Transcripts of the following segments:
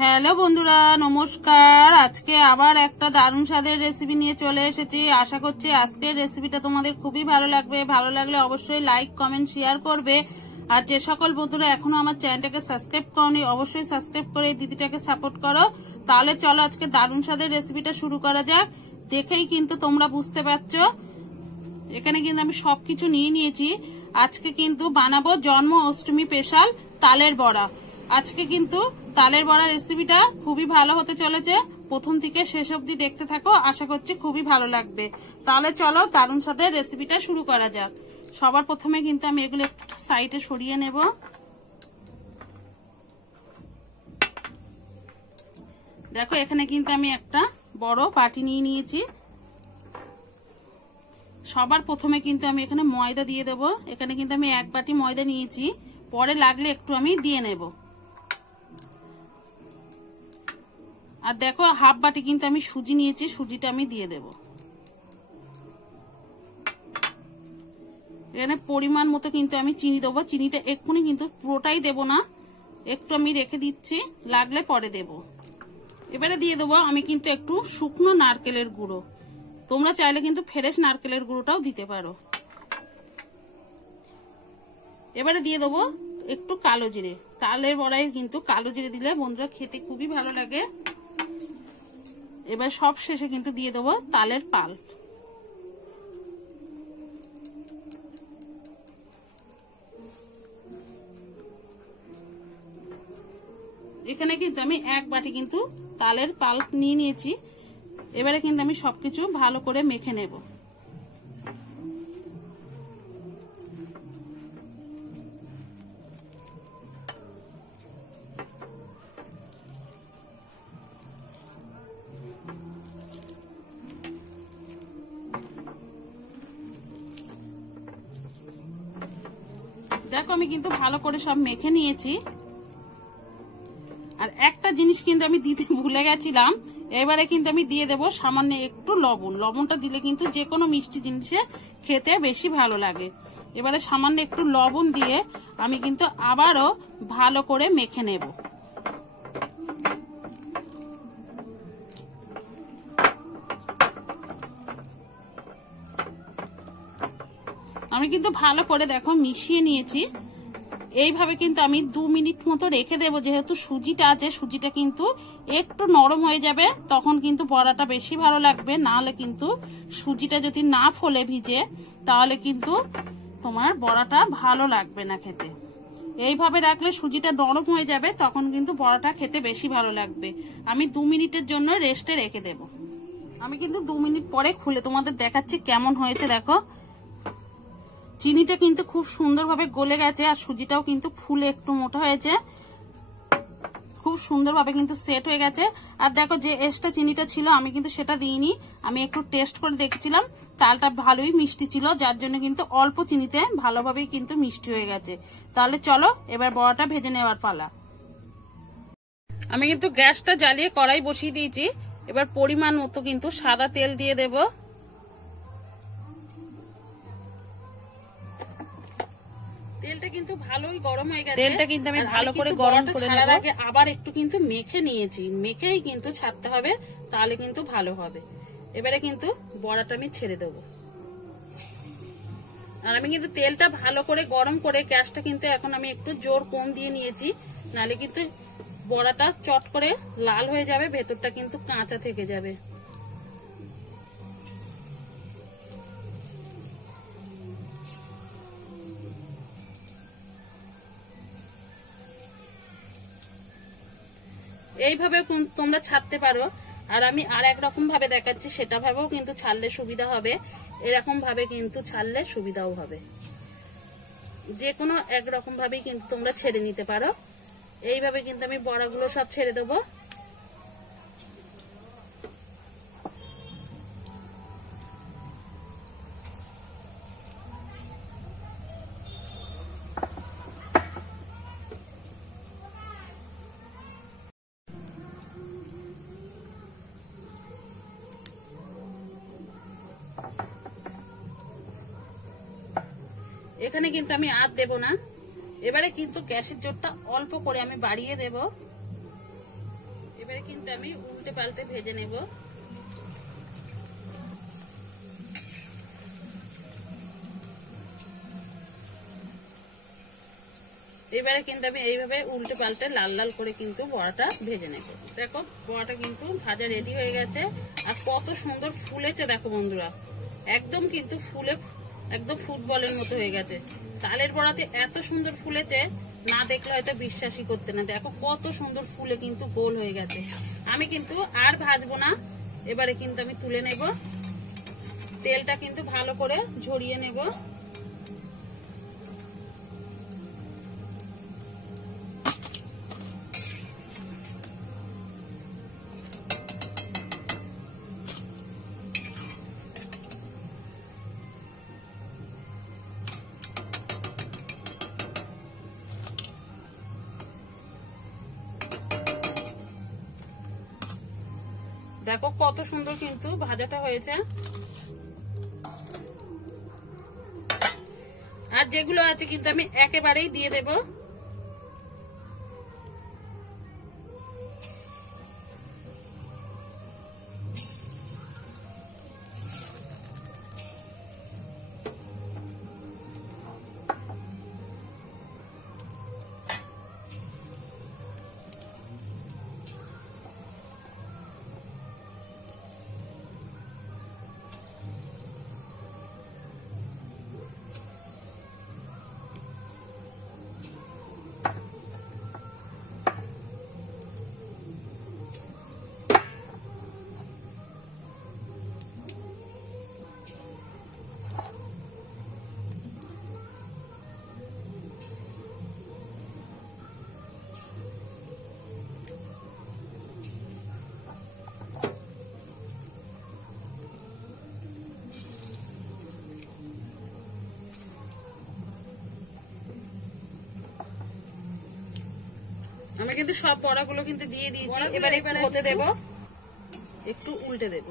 Hello বন্ধুরা, নমস্কার। আজকে আবার একটা দারুণ স্বাদের রেসিপি নিয়ে চলে এসেছি। আশা করছি আজকের রেসিপিটা তোমাদের খুবই ভালো লাগবে। ভালো লাগলে অবশ্যই লাইক, কমেন্ট, শেয়ার করবে। আর যে সকল বন্ধুরা এখনো আমার চ্যানেলটাকে সাবস্ক্রাইব করনি, অবশ্যই সাবস্ক্রাইব করে দিদিটাকে সাপোর্ট করো। তাহলে চলো আজকে দারুণ স্বাদের রেসিপিটা শুরু করা যাক। দেখেই কিন্তু তোমরা বুঝতে পারছো এখানে কিন্তু আমি সবকিছু নিয়ে নিয়েছি। আজকে কিন্তু বানাবো জন্ম অষ্টমী স্পেশাল তালের বড়া। আজকে কিন্তু তালের বড়া রেসিপিটা খুবই ভালো হতে চলেছে। প্রথম থেকে শেষ অবধি দেখতে থাকো, আশা করছি খুবই ভালো লাগবে। তাহলে চলো দারুণ স্বাদের রেসিপিটা শুরু করা যাক। সবার প্রথমে কিন্তু আমি এগুলো একটু সাইডে সরিয়ে নেব। দেখো এখানে কিন্তু আমি একটা বড় বাটি নিয়ে নিয়েছি। সবার প্রথমে কিন্তু আমি এখানে ময়দা দিয়ে দেব। এখানে কিন্তু আমি এক বাটি ময়দা নিয়েছি, পরে লাগলে একটু আমি দিয়ে নেব। আর দেখো হাফ বাটি কিন্তু আমি সুজি নিয়েছি, সুজিটা আমি দিয়ে দেব। এখানে পরিমাণ মতো কিন্তু আমি চিনি দেবো। চিনিটা এক্ষুনি কিন্তু পুরোটাই দেব না, একটু আমি রেখে দিচ্ছি, লাগলে পরে দেব। এবারে দিয়ে দেবো আমি কিন্তু একটু শুকনো নারকেলের গুঁড়ো। তোমরা চাইলে কিন্তু ফ্রেশ নারকেলের গুঁড়োটাও দিতে পারো। এবারে দিয়ে দেবো একটু কালো জিরে। তালের বড়ায় কিন্তু কালো জিরে দিলে বন্ধুরা খেতে খুবই ভালো লাগে। এবার সব শেষে কিন্তু দিয়ে দেবো তালের পাল্প। এখানে কিন্তু আমি এক বাটি কিন্তু তালের পাল্প নিয়ে নিয়েছি। এবারে কিন্তু আমি সবকিছু ভালো করে মেখে নেব। দেখো আমি কিন্তু ভালো করে সব মেখে নিয়েছি। আর একটা জিনিস কিন্তু আমি দিতে ভুলে গেছিলাম। এবারে কিন্তু আমি দিয়ে দেব সামান্য একটু লবণ। লবণটা দিলে কিন্তু যে কোনো মিষ্টি জিনিসে খেতে বেশি ভালো লাগে। এবারে সামান্য একটু লবণ দিয়ে আমি কিন্তু আবারও ভালো করে মেখে নেব। আমি কিন্তু ভালো করে দেখো মিশিয়ে নিয়েছি। এইভাবে কিন্তু আমি 2 মিনিট মতো রেখে দেবো। যেহেতু সুজিটা আছে, সুজিটা কিন্তু একটু নরম হয়ে যাবে, তখন কিন্তু বড়াটা বেশি ভালো লাগবে। নাহলে কিন্তু সুজিটা যদি না ফোলে ভিজে, তাহলে কিন্তু তোমার বড়াটা ভালো লাগবে না খেতে। এইভাবে রাখলে সুজিটা নরম হয়ে যাবে, তখন কিন্তু বড়াটা খেতে বেশি ভালো লাগবে। আমি 2 মিনিটের জন্য রেস্টে রেখে দেব। আমি কিন্তু 2 মিনিট পরে খুলে তোমাদের দেখাচ্ছি কেমন হয়েছে। দেখো চিনিটা কিন্তু খুব সুন্দরভাবে গলে গেছে, আর সুজিটাও কিন্তু ফুলে একটু মোটা হয়েছে, খুব সুন্দরভাবে কিন্তু সেট হয়ে গেছে। আর দেখো যে এক্সট্রা চিনিটা ছিল আমি কিন্তু সেটা দিইনি। আমি একটু টেস্ট করে দেখছিলাম, তালটা ভালোই মিষ্টি ছিল, যার জন্য কিন্তু অল্প চিনিতে ভালোভাবেই কিন্তু মিষ্টি হয়ে গেছে। তাহলে চলো এবার বড়াটা ভেজে নেওয়ার পালা। আমি কিন্তু গ্যাসটা জ্বালিয়ে কড়াই বসিয়ে দিয়েছি। এবার পরিমাণ মতো কিন্তু সাদা তেল দিয়ে দেব। তেলটা কিন্তু ভালোই গরম হয়ে গেছে। তেলটা কিন্তু আমি ভালো করে গরম করে নেব। আগে আবার একটু কিন্তু মেখে নিয়েছি, মেখেই কিন্তু ছাড়তে হবে, তাহলে কিন্তু ভালো হবে। এবারে কিন্তু বড়াটা আমি ছেড়ে দেব। আর আমি কিন্তু তেলটা ভালো করে গরম করে গ্যাসটা কিন্তু এখন আমি একটু জোর কম দিয়ে নিয়েছি, নাহলে কিন্তু বড়াটা চট করে লাল হয়ে যাবে, ভেতরটা কিন্তু কাঁচা থেকে যাবে। এইভাবে তোমরা ছাড়তে পারো। আর আমি আর একরকম ভাবে দেখাচ্ছি, সেটা ভাবেও কিন্তু ছাড়লে সুবিধা হবে, এরকম ভাবে কিন্তু ছাড়লে সুবিধাও হবে। যে কোনো একরকম ভাবেই কিন্তু তোমরা ছেড়ে নিতে পারো। এইভাবে কিন্তু আমি বড়াগুলো সব ছেড়ে দেবো। এখানে কিন্তু আমি আর দেব না। এবারে কিন্তু গ্যাসের জোরটা অল্প করে আমি বাড়িয়ে দেব। এবারে কিন্তু আমি উল্টে পাল্টে ভেজে নেব। এবারে কিন্তু আমি এইভাবে উল্টে পাল্টে লাল লাল করে কিন্তু বড়াটা ভেজে নেব। দেখো বড়াটা কিন্তু ভাজা রেডি হয়ে গেছে, আর কত সুন্দর ফুলেছে দেখো বন্ধুরা, একদম কিন্তু ফুলে একদম ফুটবলের মতো হয়ে গেছে। তালের বড়া যে এত সুন্দর ফুলেছে না দেখলে হয়তো বিশ্বাসই করতে না। দেখো কত সুন্দর ফুলে কিন্তু গোল হয়ে গেছে। আমি কিন্তু আর ভাজবো না, এবারে কিন্তু আমি তুলে নেব। তেলটা কিন্তু ভালো করে ঝরিয়ে নেব। দেখো কত সুন্দর কিন্তু ভাজাটা হয়েছে। আর যেগুলো আছে কিন্তু আমি একেবারেই দিয়ে দেব। আমি কিন্তু সব বড়াগুলো কিন্তু দিয়ে দিয়েছি। এবারে হতে দেব, একটু উল্টে দেব।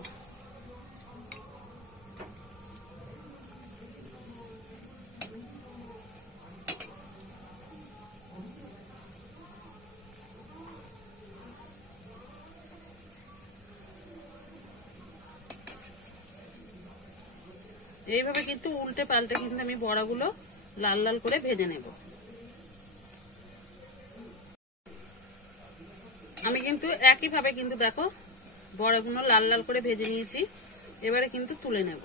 এইভাবে কিন্তু উল্টে পাল্টে কিন্তু আমি বড়াগুলো লাল লাল করে ভেজে নেব। আমি কিন্তু একইভাবে কিন্তু দেখো বড়াগুলো লাল লাল করে ভেজে নিয়েছি। এবারে কিন্তু তুলে নেব।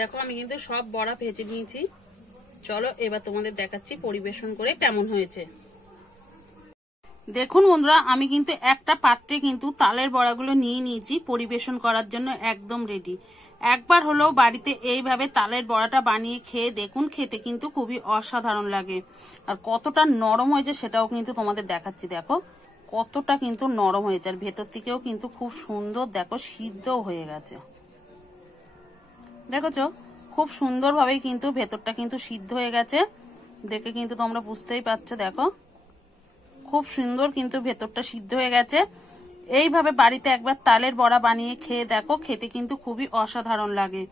দেখো আমি কিন্তু সব বড়া ভেজে নিয়েছি। চলো এবার তোমাদের দেখাচ্ছি পরিবেশন করে কেমন হয়েছে। দেখুন বন্ধুরা, আমি কিন্তু একটা পাত্রে কিন্তু তালের বড়াগুলো নিয়ে নিয়েছি, পরিবেশন করার জন্য একদম রেডি। একবার হলেও বাড়িতে এইভাবে তালের বড়াটা বানিয়ে খেয়ে দেখুন, খেতে কিন্তু খুবই অসাধারণ লাগে। আর কতটা নরম হয়েছে সেটাও কিন্তু তোমাদের দেখাচ্ছি। দেখো কতটা কিন্তু নরম হয়েছে, আর ভেতর থেকেও কিন্তু খুব সুন্দর দেখো সিদ্ধ হয়ে গেছে। দেখেছো খুব সুন্দরভাবেই কিন্তু ভেতরটা কিন্তু সিদ্ধ হয়ে গেছে, দেখে কিন্তু তোমরা বুঝতেই পারছো। দেখো খুব সুন্দর কিন্তু ভেতরটা সিদ্ধ হয়ে গেছে। এইভাবে বাড়িতে একবার তালের বড়া বানিয়ে খেয়ে দেখো, খেতে কিন্তু খুবই অসাধারণ লাগে।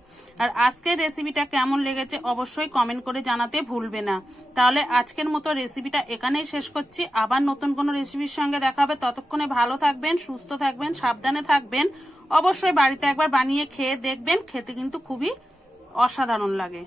আর আজকের রেসিপিটা কেমন লেগেছে অবশ্যই কমেন্ট করে জানাতে ভুলবে না। তাহলে আজকের মতো রেসিপিটা এখানেই শেষ করছি। আবার নতুন কোনো রেসিপির সঙ্গে দেখা হবে। ততক্ষণে ভালো থাকবেন, সুস্থ থাকবেন, সাবধানে থাকবেন। অবশ্যই বাড়িতে একবার বানিয়ে খেয়ে দেখবেন, খেতে কিন্তু খুবই অসাধারণ লাগে।